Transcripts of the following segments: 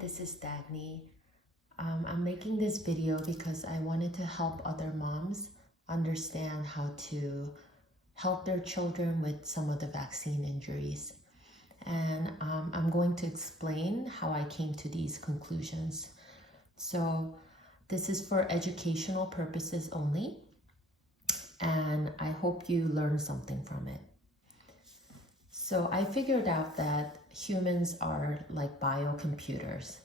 this is Dagny. I'm making this video because I wanted to help other moms understand how to help their children with some of the vaccine injuries. And I'm going to explain how I came to these conclusions. So this is for educational purposes only, and I hope you learn something from it. So I figured out that humans are like biocomputers.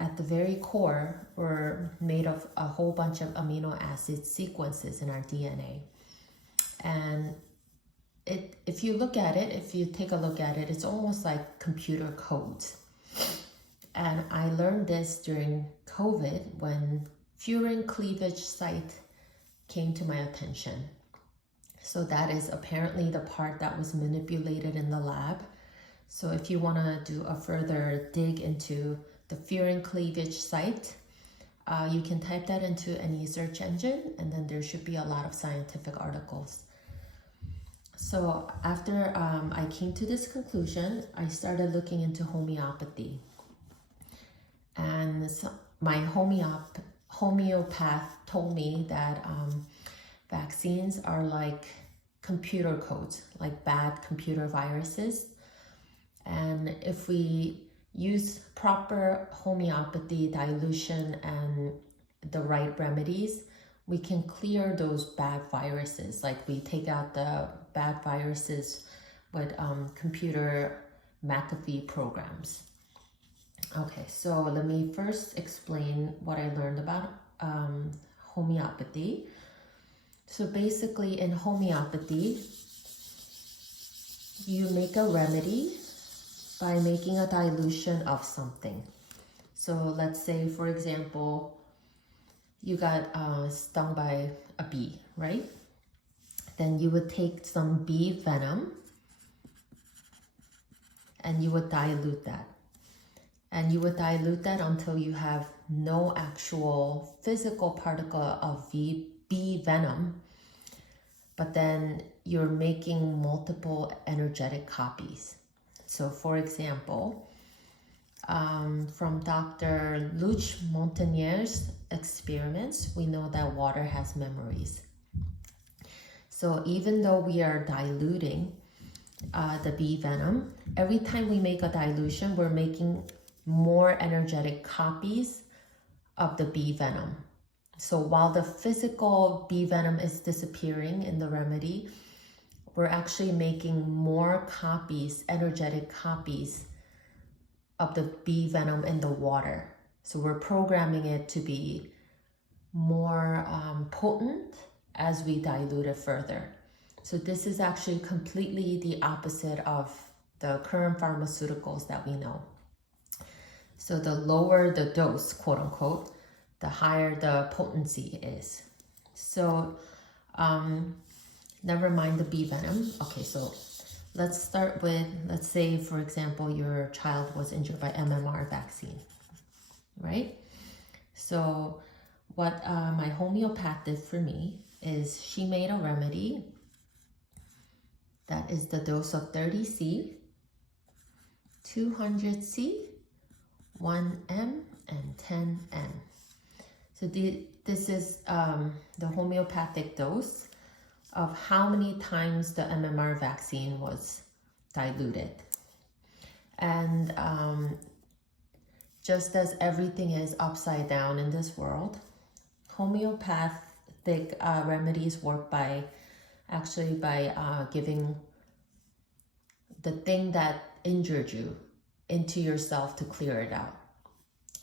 At the very core, we're made of a whole bunch of amino acid sequences in our DNA. And if you take a look at it, it's almost like computer codes. And I learned this during COVID when furin cleavage site came to my attention. So that is apparently the part that was manipulated in the lab. So if you want to do a further dig into the furin cleavage site, you can type that into any search engine, and then there should be a lot of scientific articles. So after I came to this conclusion, I started looking into homeopathy. And so my homeopath told me that vaccines are like computer codes, like bad computer viruses. And if we use proper homeopathy dilution and the right remedies, we can clear those bad viruses. Like we take out the bad viruses with computer McAfee programs. Okay, so let me first explain what I learned about homeopathy. So basically in homeopathy, you make a remedy by making a dilution of something. So let's say, for example, you got stung by a bee, right? Then you would take some bee venom and you would dilute that. And you would dilute that until you have no actual physical particle of bee venom, but then you're making multiple energetic copies. So for example, from Dr. Luc Montagnier's experiments, we know that water has memories. So even though we are diluting the bee venom, every time we make a dilution, we're making more energetic copies of the bee venom. So while the physical bee venom is disappearing in the remedy, we're actually making more copies, energetic copies of the bee venom in the water. So we're programming it to be more potent as we dilute it further. So this is actually completely the opposite of the current pharmaceuticals that we know. So the lower the dose, quote unquote, the higher the potency is. So never mind the bee venom. Okay, so let's start with, let's say, for example, your child was injured by MMR vaccine, right? So what my homeopath did for me is she made a remedy that is the dose of 30C, 200C, 1M, and 10M. So this is the homeopathic dose of how many times the MMR vaccine was diluted. And just as everything is upside down in this world, homeopathic remedies work by giving the thing that injured you into yourself to clear it out.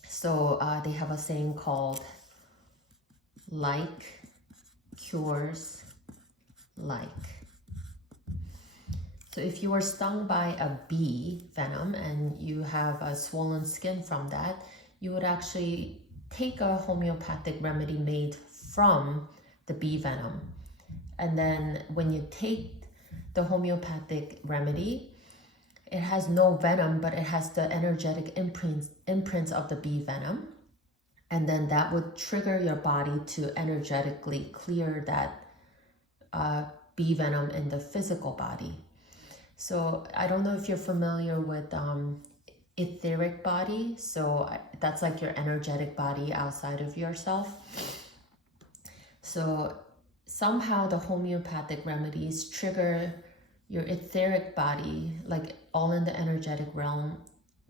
So they have a saying called like cures like. So if you were stung by a bee venom and you have a swollen skin from that, you would actually take a homeopathic remedy made from the bee venom. And then when you take the homeopathic remedy, it has no venom, but it has the energetic imprints of the bee venom. And then that would trigger your body to energetically clear that bee venom in the physical body. So I don't know if you're familiar with etheric body. So that's like your energetic body outside of yourself. So somehow the homeopathic remedies trigger your etheric body, like all in the energetic realm,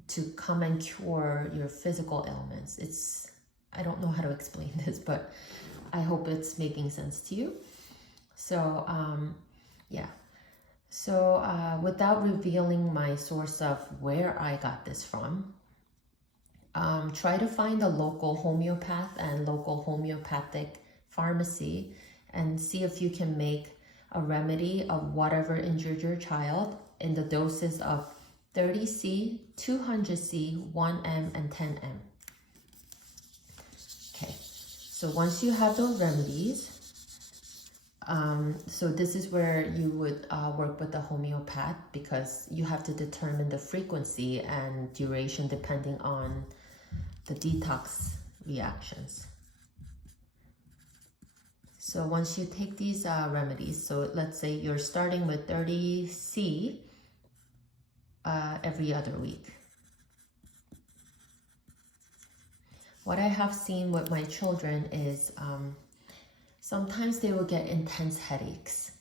to come and cure your physical ailments. I don't know how to explain this, but I hope it's making sense to you. So yeah. So without revealing my source of where I got this from, try to find a local homeopath and local homeopathic pharmacy and see if you can make a remedy of whatever injured your child in the doses of 30C, 200C, 1M, and 10M. Okay, so once you have those remedies, so this is where you would work with the homeopath, because you have to determine the frequency and duration depending on the detox reactions. So once you take these remedies, so let's say you're starting with 30C every other week. What I have seen with my children is sometimes they will get intense headaches,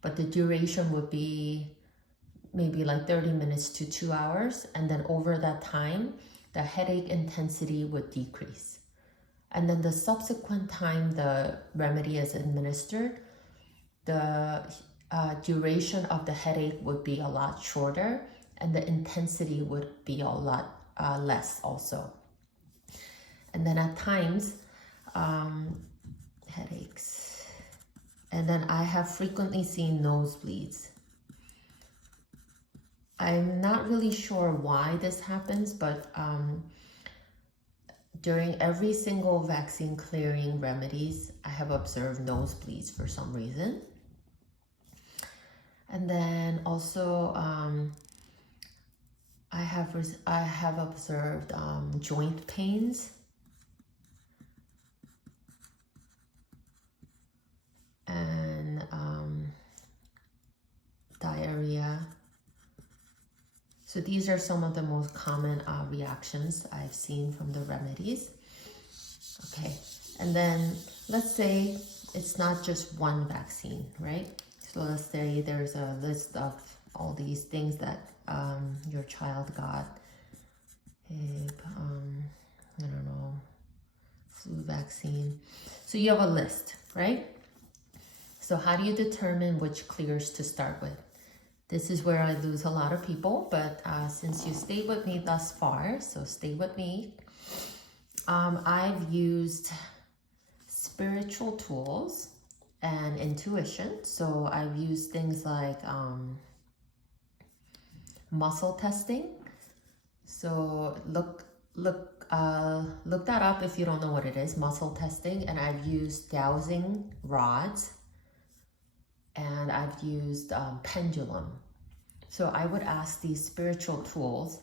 but the duration would be maybe like 30 minutes to 2 hours. And then over that time, the headache intensity would decrease. And then the subsequent time the remedy is administered, the duration of the headache would be a lot shorter, and the intensity would be a lot less also. And then at times, headaches. And then I have frequently seen nosebleeds. I'm not really sure why this happens, but during every single vaccine clearing remedies, I have observed nosebleeds for some reason. And then also, I have observed joint pains. And diarrhea. So these are some of the most common reactions I've seen from the remedies. Okay, and then let's say it's not just one vaccine, right? So let's say there's a list of all these things that your child got. I don't know, flu vaccine. So you have a list, right? So how do you determine which clears to start with? This is where I lose a lot of people, but since you stayed with me thus far, so stay with me. I've used spiritual tools and intuition. So I've used things like muscle testing. So look that up if you don't know what it is, muscle testing. And I've used dowsing rods. And I've used pendulum. So I would ask these spiritual tools,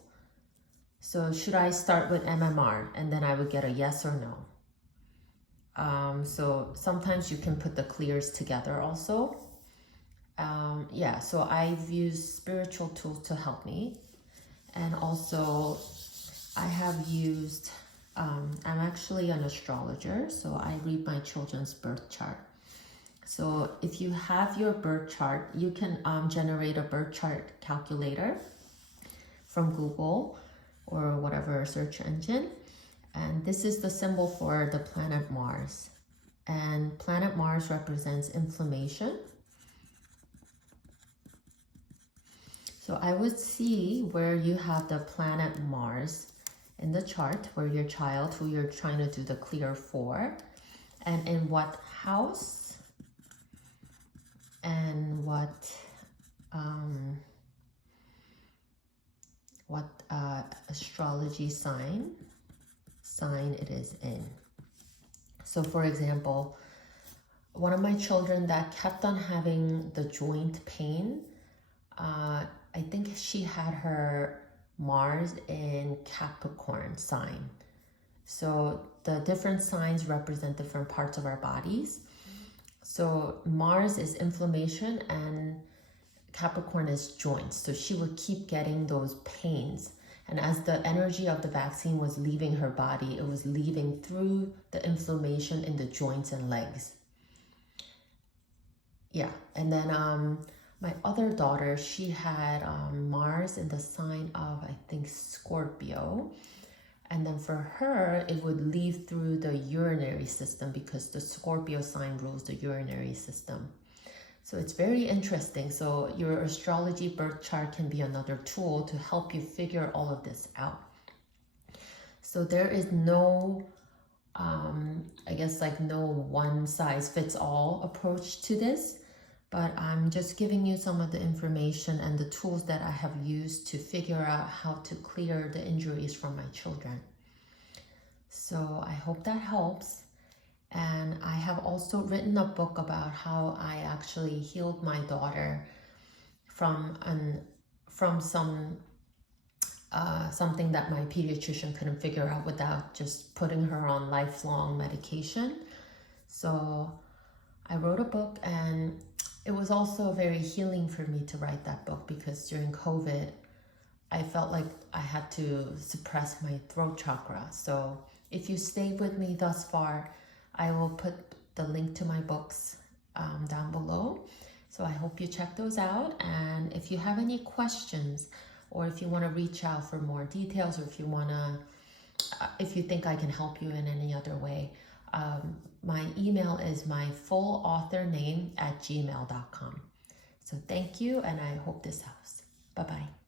so should I start with MMR? And then I would get a yes or no. So sometimes you can put the clears together also. Yeah, so I've used spiritual tools to help me. And also I have used, I'm actually an astrologer, so I read my children's birth chart. So if you have your birth chart, you can generate a birth chart calculator from Google or whatever search engine. And this is the symbol for the planet Mars. And planet Mars represents inflammation. So I would see where you have the planet Mars in the chart, where your child, who you're trying to do the clear for, and in what house, and what astrology sign it is in. So for example, one of my children that kept on having the joint pain, I think she had her Mars in Capricorn sign. So the different signs represent different parts of our bodies. So Mars is inflammation and Capricorn is joints. So she would keep getting those pains. And as the energy of the vaccine was leaving her body, it was leaving through the inflammation in the joints and legs. Yeah, and then my other daughter, she had Mars in the sign of, I think, Scorpio. And then for her, it would leave through the urinary system because the Scorpio sign rules the urinary system. So it's very interesting. So your astrology birth chart can be another tool to help you figure all of this out. So there is no, I guess like no one size fits all approach to this, but I'm just giving you some of the information and the tools that I have used to figure out how to clear the injuries from my children. So I hope that helps. And I have also written a book about how I actually healed my daughter from something that my pediatrician couldn't figure out without just putting her on lifelong medication. So I wrote a book, and it was also very healing for me to write that book because during COVID, I felt like I had to suppress my throat chakra. So if you stayed with me thus far, I will put the link to my books down below. So I hope you check those out. And if you have any questions, or if you want to reach out for more details, or if you think I can help you in any other way, my email is my full author name @gmail.com. So thank you, and I hope this helps. Bye-bye.